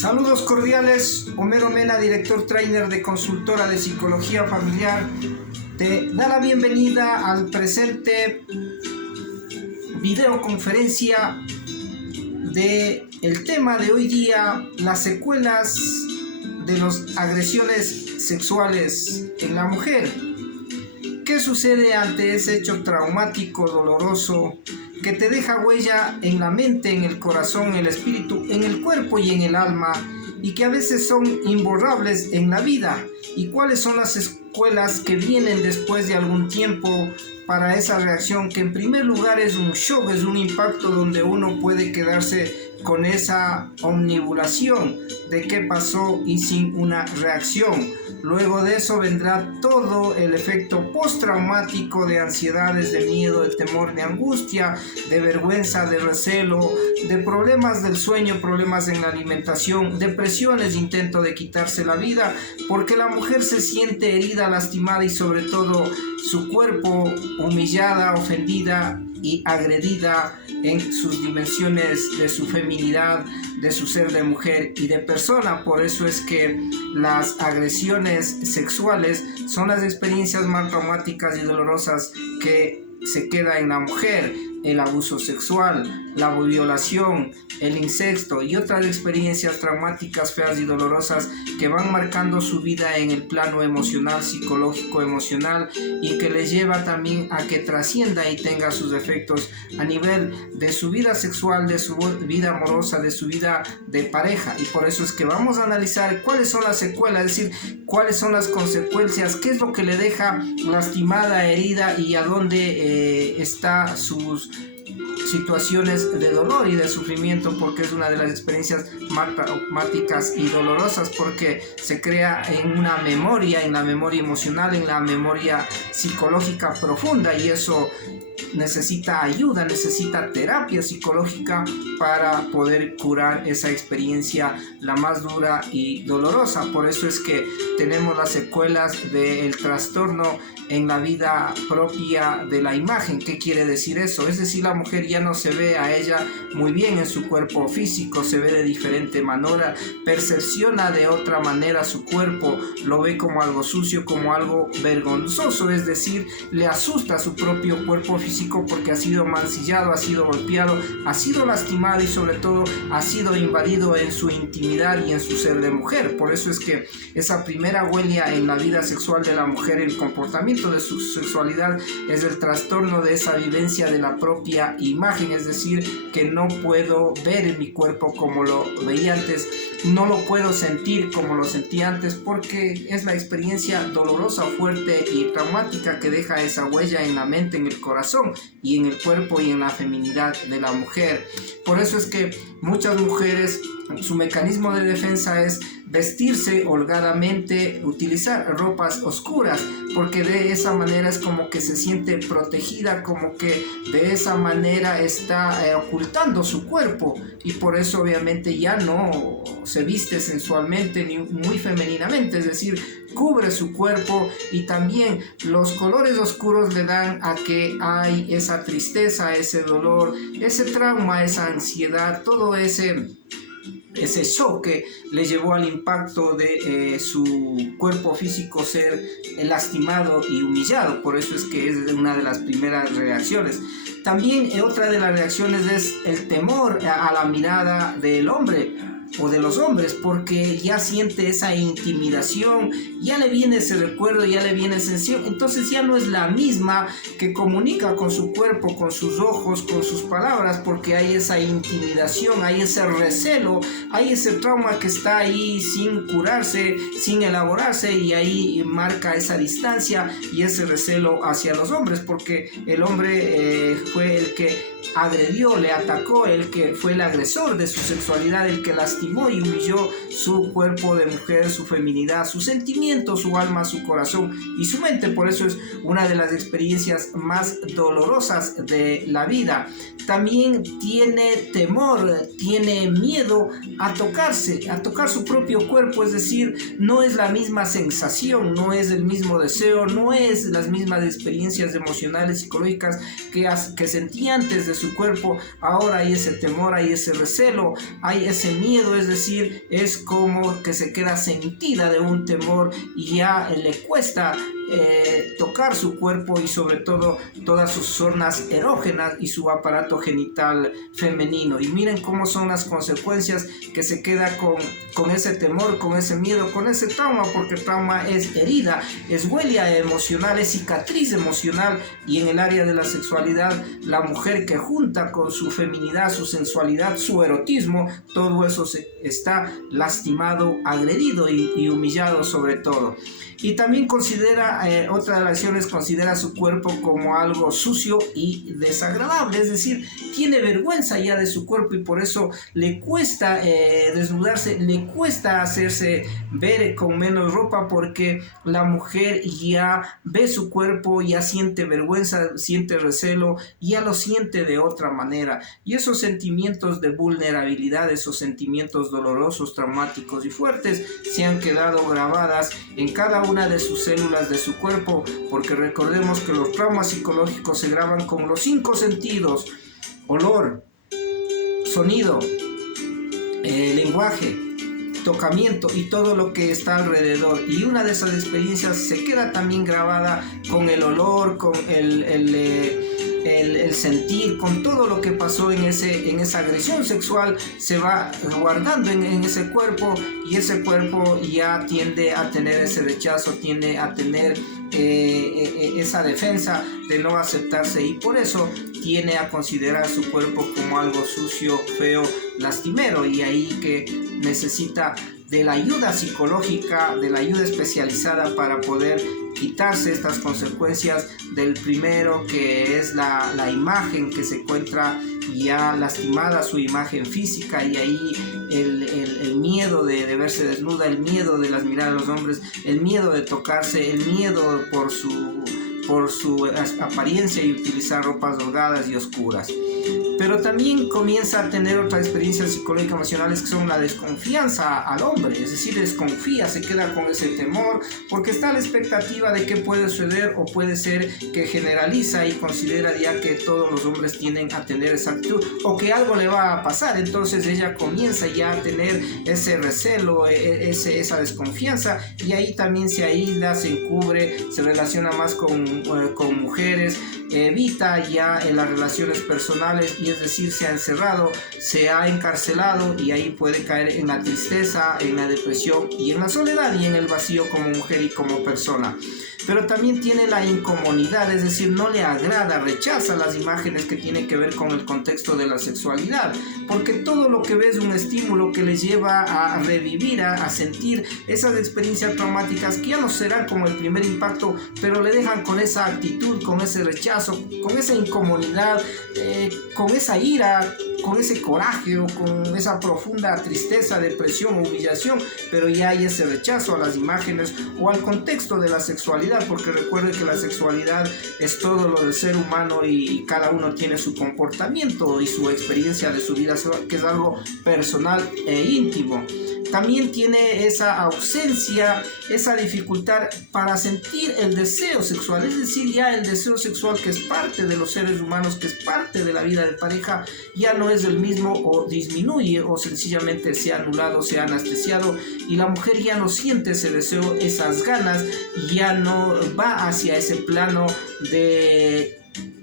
Saludos cordiales, Homero Mena, director trainer de consultora de psicología familiar, te da la bienvenida al presente videoconferencia de el tema de hoy día, las secuelas de las agresiones sexuales en la mujer. ¿Qué sucede ante ese hecho traumático, doloroso, que te deja huella en la mente, en el corazón, en el espíritu, en el cuerpo y en el alma, y que a veces son imborrables en la vida? ¿Y cuáles son las secuelas que vienen después de algún tiempo para esa reacción, que en primer lugar es un shock, es un impacto donde uno puede quedarse con esa omnibulación de qué pasó y sin una reacción? Luego de eso vendrá todo el efecto postraumático de ansiedades, de miedo, de temor, de angustia, de vergüenza, de recelo, de problemas del sueño, problemas en la alimentación, depresiones, intento de quitarse la vida, porque la mujer se siente herida, lastimada y sobre todo su cuerpo humillada, ofendida y agredida en sus dimensiones de su feminidad, de su ser de mujer y de persona. Por eso es que las agresiones sexuales son las experiencias más traumáticas y dolorosas que se queda en la mujer. El abuso sexual, la violación, el incesto y otras experiencias traumáticas, feas y dolorosas que van marcando su vida en el plano emocional, psicológico, emocional, y que les lleva también a que trascienda y tenga sus efectos a nivel de su vida sexual, de su vida amorosa, de su vida de pareja. Y por eso es que vamos a analizar cuáles son las secuelas, es decir, cuáles son las consecuencias, qué es lo que le deja lastimada, herida y a dónde está sus situaciones de dolor y de sufrimiento, porque es una de las experiencias más traumáticas y dolorosas, porque se crea en una memoria, en la memoria emocional, en la memoria psicológica profunda, y eso necesita ayuda, necesita terapia psicológica para poder curar esa experiencia, la más dura y dolorosa. Por eso es que tenemos las secuelas del trastorno en la vida propia de la imagen. ¿Qué quiere decir eso? Es decir, la mujer ya no se ve a ella muy bien en su cuerpo físico, se ve de diferente manera, percepciona de otra manera su cuerpo, lo ve como algo sucio, como algo vergonzoso, es decir, le asusta su propio cuerpo físico porque ha sido mancillado, ha sido golpeado, ha sido lastimado y sobre todo ha sido invadido en su intimidad y en su ser de mujer. Por eso es que esa primera huella en la vida sexual de la mujer, el comportamiento de su sexualidad, es el trastorno de esa vivencia de la propia imagen, es decir, que no puedo ver mi cuerpo como lo veía antes, no lo puedo sentir como lo sentía antes, porque es la experiencia dolorosa, fuerte y traumática que deja esa huella en la mente, en el corazón y en el cuerpo y en la feminidad de la mujer. Por eso es que muchas mujeres, su mecanismo de defensa es vestirse holgadamente, utilizar ropas oscuras, porque de esa manera es como que se siente protegida, como que de esa manera está ocultando su cuerpo, y por eso obviamente ya no se viste sensualmente ni muy femeninamente, es decir, cubre su cuerpo. Y también los colores oscuros le dan a que hay esa tristeza, ese dolor, ese trauma, esa ansiedad, todo ese shock que le llevó al impacto de su cuerpo físico ser lastimado y humillado. Por eso es que es una de las primeras reacciones. También otra de las reacciones es el temor a la mirada del hombre o de los hombres, porque ya siente esa intimidación, ya le viene ese recuerdo, ya le viene esa sensación, entonces ya no es la misma que comunica con su cuerpo, con sus ojos, con sus palabras, porque hay esa intimidación, hay ese recelo, hay ese trauma que está ahí sin curarse, sin elaborarse, y ahí marca esa distancia y ese recelo hacia los hombres, porque el hombre fue el que agredió, le atacó, el que fue el agresor de su sexualidad, el que lastimó y humilló su cuerpo de mujer, su feminidad, sus sentimientos, su alma, su corazón y su mente. Por eso es una de las experiencias más dolorosas de la vida. También tiene temor, tiene miedo a tocarse, a tocar su propio cuerpo, es decir, no es la misma sensación, no es el mismo deseo, no es las mismas experiencias emocionales, psicológicas que sentía antes de su cuerpo, ahora hay ese temor, hay ese recelo, hay ese miedo, es decir, es como que se queda sentida de un temor y ya le cuesta tocar su cuerpo y sobre todo todas sus zonas erógenas y su aparato genital femenino. Y miren cómo son las consecuencias, que se queda con ese temor, con ese miedo, con ese trauma, porque el trauma es herida, es huella emocional, es cicatriz emocional. Y en el área de la sexualidad, la mujer que junta con su feminidad, su sensualidad, su erotismo, todo eso está lastimado, agredido y humillado sobre todo. Y también considera, otra de las acciones, considera su cuerpo como algo sucio y desagradable, es decir, tiene vergüenza ya de su cuerpo y por eso le cuesta desnudarse, le cuesta hacerse ver con menos ropa, porque la mujer ya ve su cuerpo, ya siente vergüenza, siente recelo, ya lo siente de otra manera. Y esos sentimientos de vulnerabilidad, esos sentimientos dolorosos, traumáticos y fuertes se han quedado grabadas en cada una de sus células de su cuerpo, porque recordemos que los traumas psicológicos se graban con los 5 sentidos: olor, sonido, lenguaje, tocamiento y todo lo que está alrededor. Y una de esas experiencias se queda también grabada con el olor, con el sentir, con todo lo que pasó en esa agresión sexual, se va guardando en ese cuerpo, y ese cuerpo ya tiende a tener ese rechazo, tiende a tener esa defensa de no aceptarse, y por eso tiende a considerar su cuerpo como algo sucio, feo, lastimero, y ahí que necesita de la ayuda psicológica, de la ayuda especializada para poder quitarse estas consecuencias del primero, que es la imagen que se encuentra ya lastimada, su imagen física, y ahí el miedo de verse desnuda, el miedo de las miradas de los hombres, el miedo de tocarse, el miedo por su apariencia y utilizar ropas holgadas y oscuras. Pero también comienza a tener otras experiencias psicológicas emocionales, que son la desconfianza al hombre, es decir, desconfía, se queda con ese temor, porque está a la expectativa de qué puede suceder, o puede ser que generaliza y considera ya que todos los hombres tienden a tener esa actitud, o que algo le va a pasar. Entonces ella comienza ya a tener ese recelo, esa desconfianza, y ahí también se aísla, se encubre, se relaciona más con mujeres, evita ya en las relaciones personales, y es decir, se ha encerrado, se ha encarcelado, y ahí puede caer en la tristeza, en la depresión y en la soledad y en el vacío como mujer y como persona. Pero también tiene la incomodidad, es decir, no le agrada, rechaza las imágenes que tienen que ver con el contexto de la sexualidad, porque todo lo que ve es un estímulo que le lleva a revivir, a sentir esas experiencias traumáticas que ya no serán como el primer impacto, pero le dejan con esa actitud, con ese rechazo, con esa incomodidad, con esa ira, con ese coraje, o con esa profunda tristeza, depresión, humillación, pero ya hay ese rechazo a las imágenes o al contexto de la sexualidad, porque recuerden que la sexualidad es todo lo del ser humano, y cada uno tiene su comportamiento y su experiencia de su vida, que es algo personal e íntimo. También tiene esa ausencia, esa dificultad para sentir el deseo sexual, es decir, ya el deseo sexual, que es parte de los seres humanos, que es parte de la vida de pareja, ya no es el mismo, o disminuye, o sencillamente se ha anulado, se ha anestesiado, y la mujer ya no siente ese deseo, esas ganas, ya no va hacia ese plano de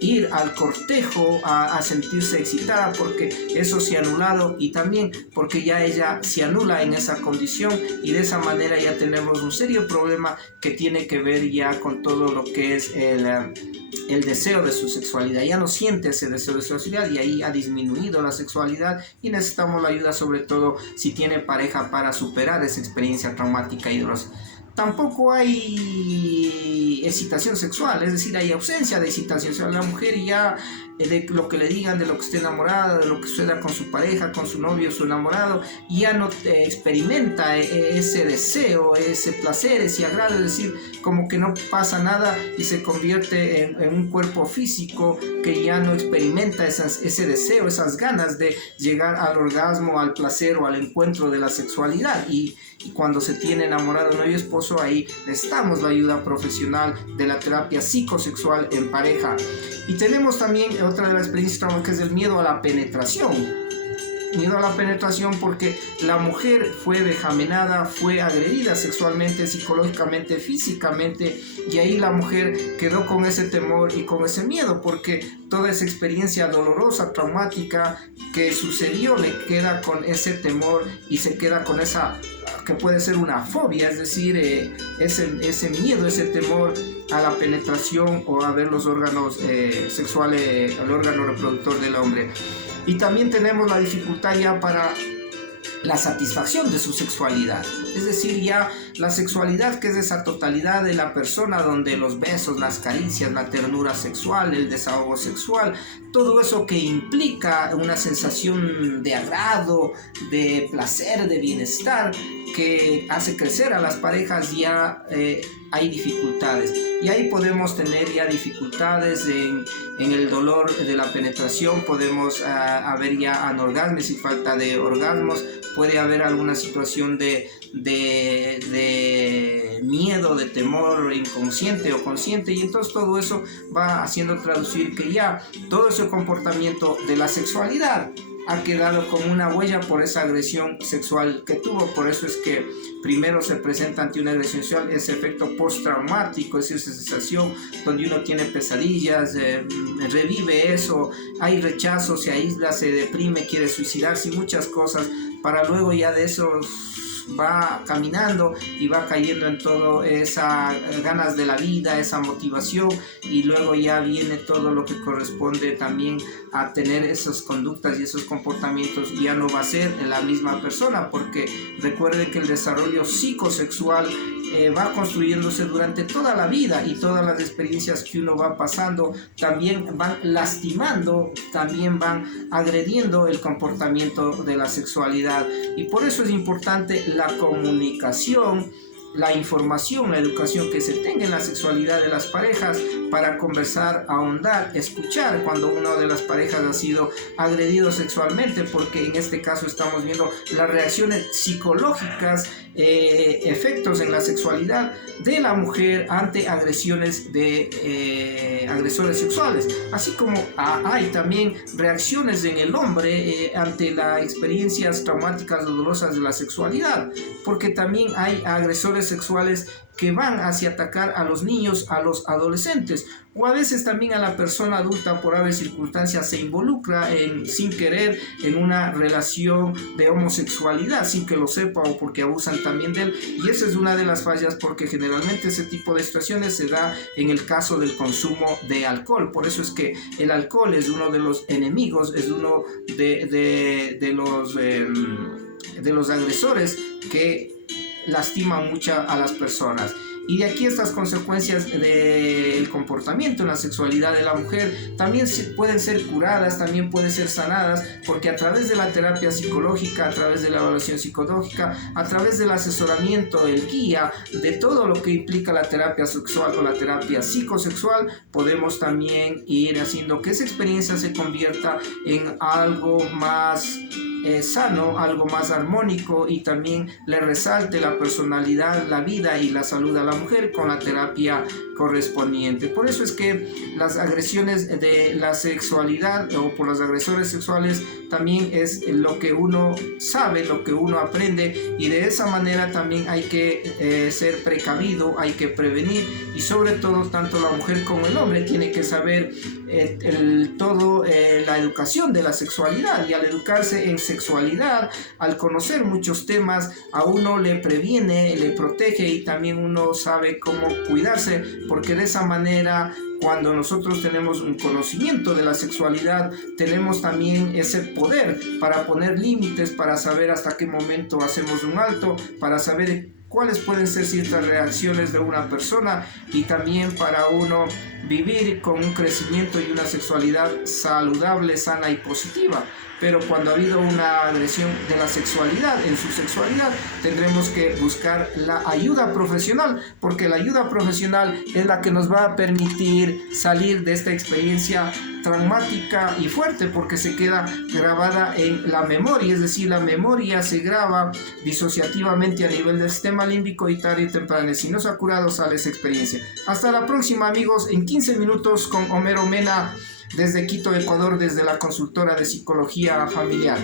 ir al cortejo, a sentirse excitada, porque eso se ha anulado, y también porque ya ella se anula en esa condición, y de esa manera ya tenemos un serio problema que tiene que ver ya con todo lo que es el deseo de su sexualidad. Ya no siente ese deseo de sexualidad, y ahí ha disminuido la sexualidad, y necesitamos la ayuda, sobre todo si tiene pareja, para superar esa experiencia traumática y dolorosa. Tampoco hay excitación sexual, es decir, hay ausencia de excitación sexual. La mujer ya, de lo que le digan, de lo que esté enamorada, de lo que suceda con su pareja, con su novio, su enamorado, ya no experimenta ese deseo, ese placer, ese agrado, es decir, como que no pasa nada, y se convierte en un cuerpo físico que ya no experimenta ese deseo, esas ganas de llegar al orgasmo, al placer o al encuentro de la sexualidad. Y cuando se tiene enamorado, novio, esposo, ahí necesitamos la ayuda profesional de la terapia psicosexual en pareja. Y tenemos también otra de las experiencias traumáticas es el miedo a la penetración. Miedo a la penetración porque la mujer fue vejamenada, fue agredida sexualmente, psicológicamente, físicamente, y ahí la mujer quedó con ese temor y con ese miedo porque toda esa experiencia dolorosa, traumática que sucedió le queda con ese temor y se queda con esa que puede ser una fobia, es decir, ese miedo, ese temor a la penetración o a ver los órganos sexuales, el órgano reproductor del hombre. Y también tenemos la dificultad ya para la satisfacción de su sexualidad, es decir, ya la sexualidad, que es esa totalidad de la persona donde los besos, las caricias, la ternura sexual, el desahogo sexual, todo eso que implica una sensación de agrado, de placer, de bienestar, que hace crecer a las parejas, ya hay dificultades. Y ahí podemos tener ya dificultades en el dolor de la penetración, podemos haber ya anorgasmos y falta de orgasmos, puede haber alguna situación de miedo, de temor inconsciente o consciente, y entonces todo eso va haciendo traducir que ya todo ese comportamiento de la sexualidad ha quedado como una huella por esa agresión sexual que tuvo. Por eso es que primero se presenta ante una agresión sexual ese efecto postraumático, esa sensación donde uno tiene pesadillas, revive eso, hay rechazo, se aísla, se deprime, quiere suicidarse y muchas cosas, para luego ya de eso va caminando y va cayendo en todo esas ganas de la vida, esa motivación, y luego ya viene todo lo que corresponde también a tener esas conductas y esos comportamientos, y ya no va a ser la misma persona, porque recuerden que el desarrollo psicosexual va construyéndose durante toda la vida, y todas las experiencias que uno va pasando también van lastimando, también van agrediendo el comportamiento de la sexualidad, y por eso es importante la comunicación, la información, la educación que se tenga en la sexualidad de las parejas, para conversar, ahondar, escuchar cuando una de las parejas ha sido agredido sexualmente, porque en este caso estamos viendo las reacciones psicológicas, efectos en la sexualidad de la mujer ante agresiones de agresores sexuales, así como hay también reacciones en el hombre ante las experiencias traumáticas dolorosas de la sexualidad, porque también hay agresores sexuales que van hacia atacar a los niños, a los adolescentes, o a veces también a la persona adulta. Por haber circunstancias se involucra sin querer en una relación de homosexualidad sin que lo sepa, o porque abusan también de él, y esa es una de las fallas, porque generalmente ese tipo de situaciones se da en el caso del consumo de alcohol. Por eso es que el alcohol es uno de los enemigos, es uno de los agresores que lastiman mucho a las personas. Y de aquí estas consecuencias del comportamiento en la sexualidad de la mujer también pueden ser curadas, también pueden ser sanadas, porque a través de la terapia psicológica, a través de la evaluación psicológica, a través del asesoramiento, el guía de todo lo que implica la terapia sexual o la terapia psicosexual, podemos también ir haciendo que esa experiencia se convierta en algo más sano, algo más armónico, y también le resalte la personalidad, la vida y la salud a la mujer con la terapia correspondiente. Por eso es que las agresiones de la sexualidad o por los agresores sexuales también es lo que uno sabe, lo que uno aprende, y de esa manera también hay que ser precavido, hay que prevenir, y sobre todo tanto la mujer como el hombre tiene que saber la educación de la sexualidad, y al educarse en sexualidad, al conocer muchos temas, a uno le previene, le protege, y también uno sabe cómo cuidarse, porque de esa manera, cuando nosotros tenemos un conocimiento de la sexualidad, tenemos también ese poder para poner límites, para saber hasta qué momento hacemos un alto, para saber cuáles pueden ser ciertas reacciones de una persona, y también para uno vivir con un crecimiento y una sexualidad saludable, sana y positiva. Pero cuando ha habido una agresión de la sexualidad, en su sexualidad, tendremos que buscar la ayuda profesional, porque la ayuda profesional es la que nos va a permitir salir de esta experiencia traumática y fuerte, porque se queda grabada en la memoria, es decir, la memoria se graba disociativamente a nivel del sistema límbico, y tarde o temprano, si no se ha curado, sale esa experiencia. Hasta la próxima, amigos, en 15 minutos con Homero Mena, desde Quito, Ecuador, desde la consultora de psicología familiar.